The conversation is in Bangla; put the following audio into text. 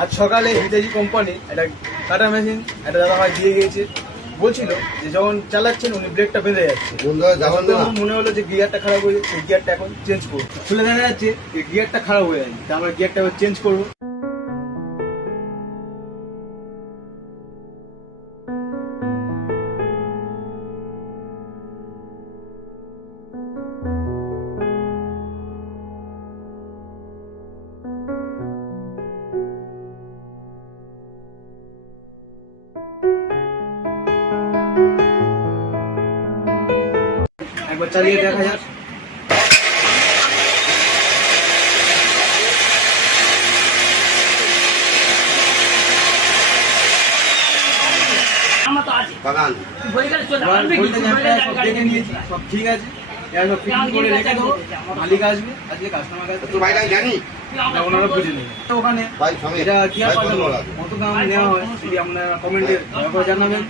আজ সকালে হিতাজি কোম্পানি একটা কাটা মেশিন একটা দাদা ভাই দিয়ে গিয়েছে, বলছিল যে যখন চালাচ্ছেন উনি ব্রেকটা বেঁধে যাচ্ছে। মনে হলো যে গিয়ারটা খারাপ হয়ে যাচ্ছে, গিয়ারটা এখন চেঞ্জ করবো। চলে দেখা যাচ্ছে গিয়ারটা খারাপ হয়ে যাচ্ছে, তা আমরা গিয়ারটা এবার চেঞ্জ করবো। একবার চালিয়ে দেখা যাক। সব ঠিক আছে, মালিক আসবে, আজকে কাস্টমার ওনারা বুঝে নেবে। ওখানে এটা গিয়ার পাল্টানো কত দাম নেওয়া হয় সেটি আপনারা কমেন্টে জানাবেন।